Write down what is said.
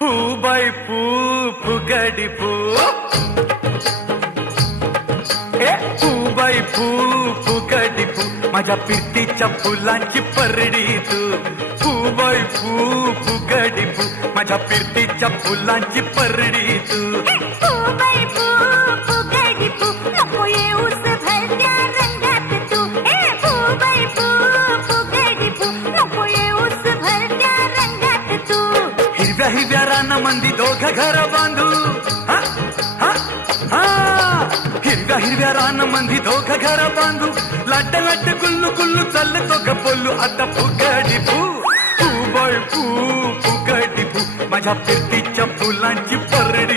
फू बाई फू फुगडी फू ए फू बाई फू फुगडी फू माझ्या पिरतीच्या फुलांची परडी तू फू बाई फू फुगडी फू माझ्या पिरतीच्या फुलांची परडी तू बाई फू फुगडी फू नको येऊस भलत्या रंगात तू बाई फू फुगडी फू नको येऊस भलत्या रंगात तू हिरव्या हिरव्या रानामंदी दोघं घर बांधू हा हा हा हिरव्या हिरव्या रानामंदी दोघं घर बांधू लाट लाट गुल्लू गुल्लू चालतो ग बोलू आता फुगडी फू फू बाई फू फुगडी फू माझ्या पिरतीच्या फुलांची परडी